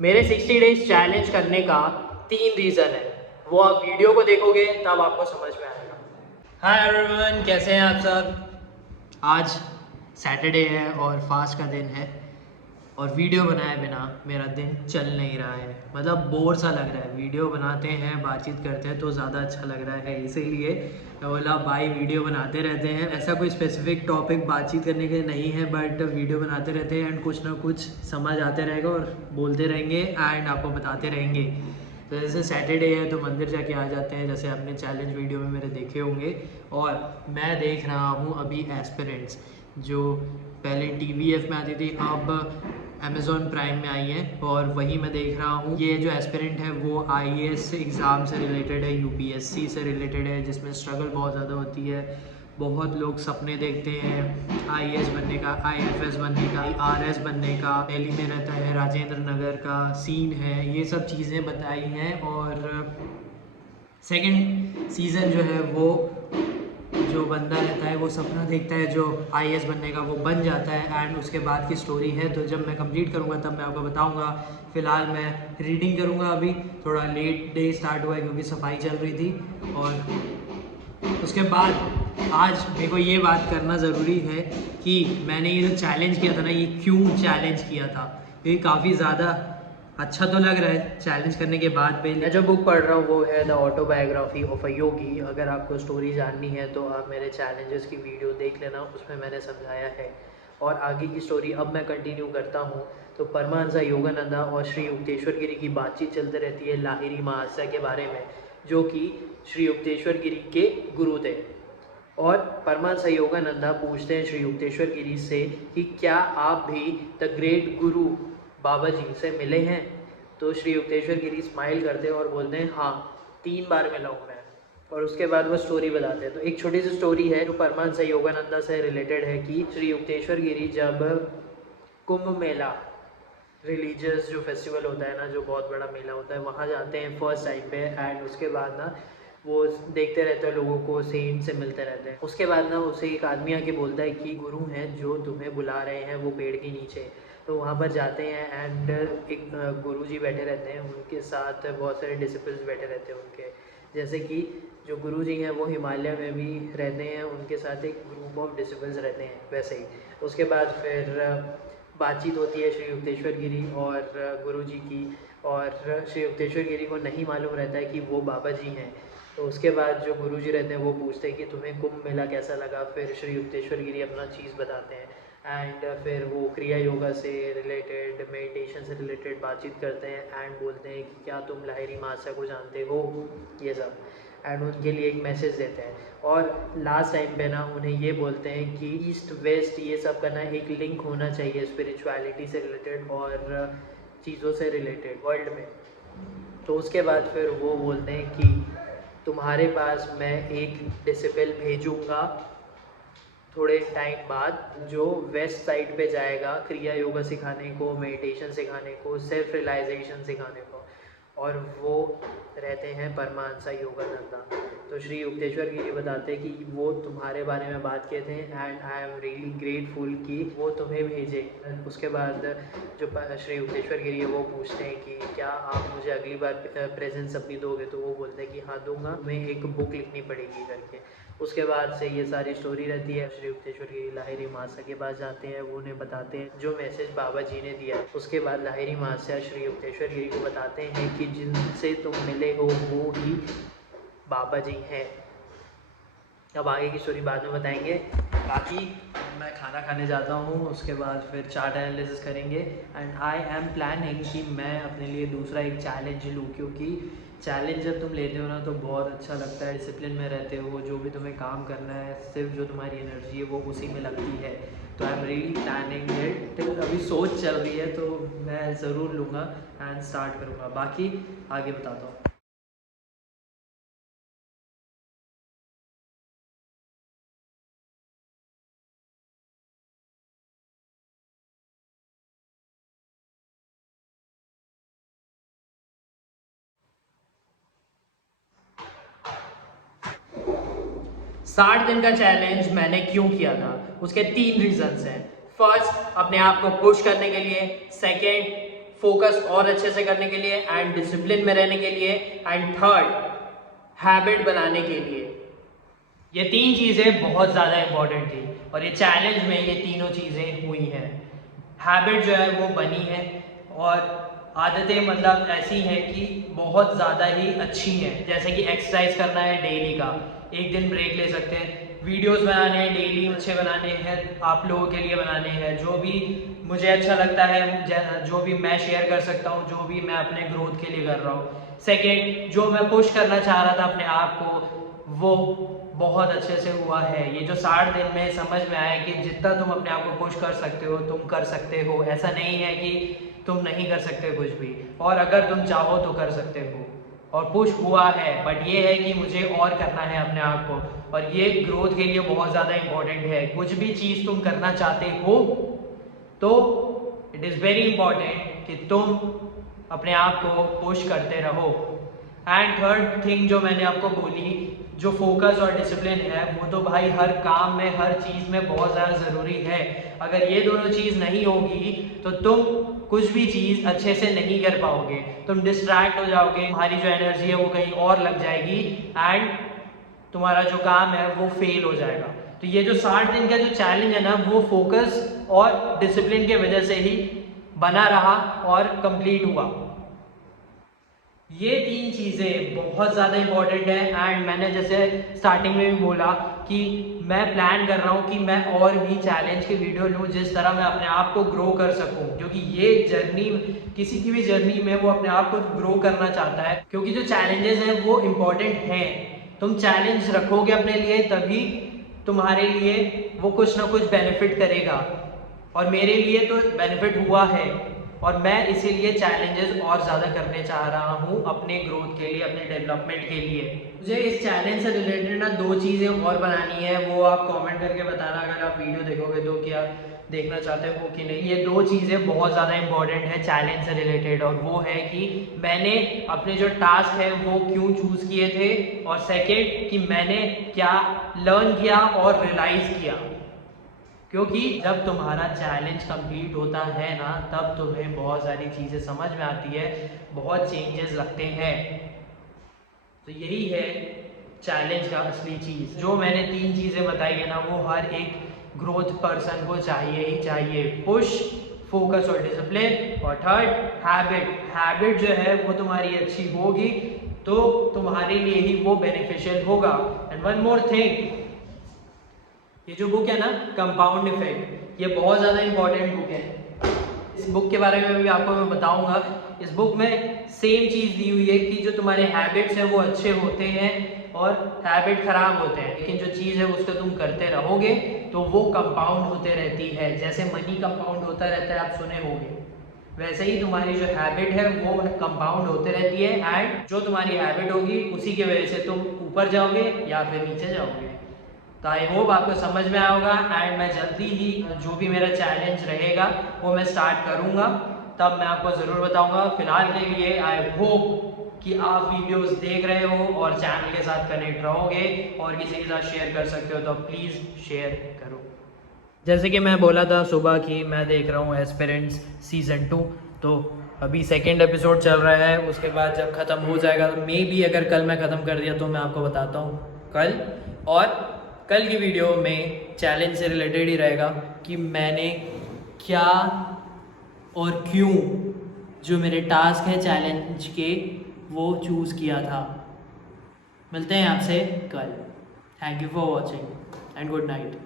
मेरे 60 days challenge करने का 3 रीज़न है, वो आप वीडियो को देखोगे तब आपको समझ में आएगा। हाय एवरीवन, कैसे हैं आप सब। आज सैटरडे है और फास्ट का दिन है और वीडियो बनाए बिना मेरा दिन चल नहीं रहा है, मतलब बोर सा लग रहा है। वीडियो बनाते हैं, बातचीत करते हैं तो ज़्यादा अच्छा लग रहा है, इसीलिए मैं बोला भाई वीडियो बनाते रहते हैं। ऐसा कोई स्पेसिफिक टॉपिक बातचीत करने के नहीं है, बट वीडियो बनाते रहते हैं एंड कुछ ना कुछ समझ आते रहेगा और बोलते रहेंगे एंड आपको बताते रहेंगे। तो जैसे सैटरडे है तो मंदिर जाके आ जाते हैं, जैसे आपने चैलेंज वीडियो में मेरे देखे होंगे। और मैं देख रहा हूँ अभी एस्पिरेंट्स, जो पहले TVF में आती थी, अब अमेज़ॉन प्राइम में आई है और वही मैं देख रहा हूँ। ये जो एस्पिरेंट है वो IAS एग्ज़ाम से रिलेटेड है, UPSC से रिलेटेड है, जिसमें स्ट्रगल बहुत ज़्यादा होती है। बहुत लोग सपने देखते हैं IAS बनने का, IFS बनने का, RS बनने का। दिल्ली में रहता है, राजेंद्र नगर का सीन है, ये सब चीज़ें बताई हैं। और सेकंड सीज़न जो है वो जो बंदा रहता है वो सपना देखता है जो IAS बनने का, वो बन जाता है एंड उसके बाद की स्टोरी है। तो जब मैं कंप्लीट करूँगा तब मैं आपको बताऊँगा। फ़िलहाल मैं रीडिंग करूँगा, अभी थोड़ा लेट डे स्टार्ट हुआ है क्योंकि सफाई चल रही थी। और उसके बाद आज मेरे को ये बात करना ज़रूरी है कि मैंने ये जो चैलेंज किया था ना, ये क्यों चैलेंज किया था, क्योंकि काफ़ी ज़्यादा अच्छा तो लग रहा है चैलेंज करने के बाद पे। मैं जो बुक पढ़ रहा हूँ वो है द ऑटोबायोग्राफी ऑफ अ योगी। अगर आपको स्टोरी जाननी है तो आप मेरे चैलेंजेस की वीडियो देख लेना, उसमें मैंने समझाया है। और आगे की स्टोरी अब मैं कंटिन्यू करता हूँ। तो परमहंस योगानंदा और श्री युक्तेश्वर गिरी की बातचीत चलती रहती है लाहिरी महाशय के बारे में, जो कि श्री युक्तेश्वर गिरी के गुरु थे। और परमहंस योगानंदा पूछते हैं श्री युक्तेश्वर गिरी से कि क्या आप भी द ग्रेट गुरु बाबा जी से मिले हैं। तो श्री युक्तेश्वर गिरी स्माइल करते हैं और बोलते हैं हाँ, 3 बार मिला हूँ मैं। और उसके बाद वो स्टोरी बताते हैं। तो एक छोटी सी स्टोरी है जो परमहंस योगानंदा से रिलेटेड है कि श्री युक्तेश्वर गिरी जब कुंभ मेला, रिलीजियस जो फेस्टिवल होता है ना, जो बहुत बड़ा मेला होता है, वहाँ जाते हैं फर्स्ट टाइम पे। एंड उसके बाद ना वो देखते रहते हैं लोगों को, सेंट से मिलते रहते हैं। उसके बाद ना उसे एक आदमी आके बोलता है कि गुरु हैं जो तुम्हें बुला रहे हैं वो पेड़ के नीचे। तो वहाँ पर जाते हैं एंड एक गुरु जी बैठे रहते हैं, उनके साथ बहुत सारे डिसिपल्स बैठे रहते हैं उनके। जैसे कि जो गुरु जी हैं वो हिमालय में भी रहते हैं, उनके साथ एक ग्रुप ऑफ डिसिपल्स रहते हैं वैसे ही। उसके बाद फिर बातचीत होती है श्री युक्तेश्वर गिरी और गुरु जी की। और श्री युक्तेश्वर गिरी को नहीं मालूम रहता है कि वो बाबा जी हैं। तो उसके बाद जो गुरु जी रहते हैं वो पूछते हैं कि तुम्हें कुंभ मेला कैसा लगा। फिर श्री युक्तेश्वर गिरी अपना चीज़ बताते हैं एंड फिर वो क्रिया योगा से रिलेटेड, मेडिटेशन से रिलेटेड बातचीत करते हैं एंड बोलते हैं कि क्या तुम लाहिरी महाशय को जानते हो, ये सब। एंड उनके लिए एक मैसेज देते हैं। और लास्ट टाइम पे ना उन्हें ये बोलते हैं कि ईस्ट वेस्ट ये सब का ना एक लिंक होना चाहिए स्पिरिचुअलिटी से रिलेटेड और चीज़ों से रिलेटेड वर्ल्ड में। तो उसके बाद फिर वो बोलते हैं कि तुम्हारे पास मैं एक डिसिपल भेजूँगा थोड़े टाइम बाद, जो वेस्ट साइड पे जाएगा क्रिया योगा सिखाने को, मेडिटेशन सिखाने को, सेल्फ रियलाइजेशन सिखाने को। और वो रहते हैं परमहंस योगानंदा। तो श्री युक्तेश्वर गिरी बताते हैं कि वो तुम्हारे बारे में बात किए थे and I am really grateful कि वो तुम्हें भेजे। उसके बाद जो श्री युक्तेश्वर गिरी है वो पूछते हैं कि क्या आप मुझे अगली बार प्रेजेंस अपनी दोगे। तो वो बोलते हैं कि हाँ दूंगा, तुम्हें एक बुक लिखनी पड़ेगी करके। उसके बाद से ये सारी स्टोरी रहती है। श्री युक्तेश्वर गिरी लाहिरी महाशय के पास जाते हैं, वो उन्हें बताते हैं जो मैसेज बाबा जी ने दिया है। उसके बाद लाहिरी महाशय श्री युक्तेश्वर गिरी को बताते हैं कि जिनसे तुम मिले हो वो ही बाबा जी हैं। अब आगे की स्टोरी बाद में बताएंगे। बाकी मैं खाना खाने जाता हूँ, उसके बाद फिर चार्ट एनालिसिस करेंगे एंड आई एम प्लानिंग कि मैं अपने लिए दूसरा एक चैलेंज लूँ, क्योंकि चैलेंज जब तुम लेते हो ना तो बहुत अच्छा लगता है, डिसिप्लिन में रहते हो, जो भी तुम्हें काम करना है सिर्फ जो तुम्हारी एनर्जी है वो उसी में लगती है। तो I am really planning it. अभी सोच चल रही है तो मैं ज़रूर लूँगा एंड स्टार्ट करूँगा। बाकी आगे बताता हूँ। साठ दिन का चैलेंज मैंने क्यों किया था, उसके 3 रीजंस हैं। फर्स्ट, अपने आप को पुश करने के लिए। सेकेंड, फोकस और अच्छे से करने के लिए, एंड डिसिप्लिन में रहने के लिए, एंड थर्ड हैबिट बनाने के लिए। ये 3 चीज़ें बहुत ज़्यादा इंपॉर्टेंट थी और ये चैलेंज में ये तीनों चीज़ें हुई हैं। हैबिट जो है वो बनी है और आदतें मतलब ऐसी हैं कि बहुत ज़्यादा ही अच्छी हैं, जैसे कि एक्सरसाइज करना है डेली का, एक दिन ब्रेक ले सकते हैं, वीडियोस बनाने हैं डेली अच्छे बनाने हैं, आप लोगों के लिए बनाने हैं, जो भी मुझे अच्छा लगता है, जो भी मैं शेयर कर सकता हूँ, जो भी मैं अपने ग्रोथ के लिए कर रहा हूँ। सेकेंड, जो मैं पुश करना चाह रहा था अपने आप को, वो बहुत अच्छे से हुआ है। ये जो 60 दिन में समझ में आया कि जितना तुम अपने आप को पुश कर सकते हो तुम कर सकते हो, ऐसा नहीं है कि तुम नहीं कर सकते कुछ भी, और अगर तुम चाहो तो कर सकते हो, और पुश हुआ है। बट ये है कि मुझे और करना है अपने आप को, और ये ग्रोथ के लिए बहुत ज़्यादा इम्पोर्टेंट है। कुछ भी चीज़ तुम करना चाहते हो तो इट इज़ वेरी इंपॉर्टेंट कि तुम अपने आप को पुश करते रहो। एंड थर्ड थिंग जो मैंने आपको बोली, जो फोकस और डिसिप्लिन है, वो तो भाई हर काम में हर चीज़ में बहुत ज़्यादा ज़रूरी है। अगर ये दोनों चीज़ नहीं होगी तो तुम कुछ भी चीज़ अच्छे से नहीं कर पाओगे, तुम डिस्ट्रैक्ट हो जाओगे, तुम्हारी जो एनर्जी है वो कहीं और लग जाएगी एंड तुम्हारा जो काम है वो फेल हो जाएगा। तो ये जो 60 दिन का जो चैलेंज है ना, वो फोकस और डिसिप्लिन के वजह से ही बना रहा और कंप्लीट हुआ। ये 3 चीज़ें बहुत ज़्यादा इंपॉर्टेंट है। एंड मैंने जैसे स्टार्टिंग में भी बोला कि मैं प्लान कर रहा हूँ कि मैं और भी चैलेंज के वीडियो लूँ जिस तरह मैं अपने आप को ग्रो कर सकूँ, क्योंकि ये जर्नी, किसी की भी जर्नी में वो अपने आप को ग्रो करना चाहता है, क्योंकि जो चैलेंजेस हैं वो इम्पॉर्टेंट हैं। तुम चैलेंज रखोगे अपने लिए तभी तुम्हारे लिए वो कुछ ना कुछ बेनिफिट करेगा, और मेरे लिए तो बेनिफिट हुआ है, और मैं इसीलिए चैलेंजेस और ज़्यादा करने चाह रहा हूँ अपने ग्रोथ के लिए, अपने डेवलपमेंट के लिए। मुझे इस चैलेंज से रिलेटेड ना 2 चीज़ें और बनानी है, वो आप कमेंट करके बताना अगर आप वीडियो देखोगे तो, क्या देखना चाहते हो कि नहीं। ये 2 चीज़ें बहुत ज़्यादा इंपॉर्टेंट है चैलेंज से रिलेटेड, और वो है कि मैंने अपने जो टास्क है वो क्यों चूज़ किए थे, और सेकेंड कि मैंने क्या लर्न किया और रियलाइज़ किया। क्योंकि जब तुम्हारा चैलेंज कंप्लीट होता है ना, तब तुम्हें बहुत सारी चीज़ें समझ में आती है, बहुत चेंजेस लगते हैं। तो यही है चैलेंज का असली चीज़। जो मैंने 3 चीज़ें बताई है ना, वो हर एक ग्रोथ पर्सन को चाहिए ही चाहिए। पुश, फोकस और डिसिप्लिन, और थर्ड हैबिट। हैबिट जो है वो तुम्हारी अच्छी होगी तो तुम्हारे लिए ही वो बेनिफिशियल होगा। एंड वन मोर थिंग, ये जो बुक है ना, कंपाउंड इफेक्ट, ये बहुत ज़्यादा इंपॉर्टेंट बुक है। इस बुक के बारे में भी आपको मैं बताऊंगा। इस बुक में सेम चीज़ दी हुई है कि जो तुम्हारे हैबिट्स हैं वो अच्छे होते हैं और हैबिट खराब होते हैं, लेकिन जो चीज़ है उसको तुम करते रहोगे तो वो कंपाउंड होते रहती है। जैसे मनी कंपाउंड होता रहता है, आप सुने होंगे, वैसे ही तुम्हारी जो हैबिट है वो कंपाउंड होते रहती है। एंड जो तुम्हारी हैबिट होगी उसी की वजह से तुम ऊपर जाओगे या फिर नीचे जाओगे। तो आई होप आपको समझ में आया होगा। एंड मैं जल्दी ही जो भी मेरा चैलेंज रहेगा वो मैं स्टार्ट करूँगा, तब मैं आपको ज़रूर बताऊँगा। फिलहाल के लिए आई होप कि आप वीडियोस देख रहे हो और चैनल के साथ कनेक्ट रहोगे, और किसी के साथ शेयर कर सकते हो तो प्लीज़ शेयर करो। जैसे कि मैं बोला था सुबह कि मैं देख रहा हूँ एस्पिरेंट्स सीज़न 2, तो अभी 2nd एपिसोड चल रहा है। उसके बाद जब ख़त्म हो जाएगा तो मे बी अगर कल मैं ख़त्म कर दिया तो मैं आपको बताता हूँ कल। और कल की वीडियो में चैलेंज से रिलेटेड ही रहेगा कि मैंने क्या और क्यों जो मेरे टास्क है चैलेंज के वो चूज़ किया था। मिलते हैं आपसे कल। Thank you for watching and good night.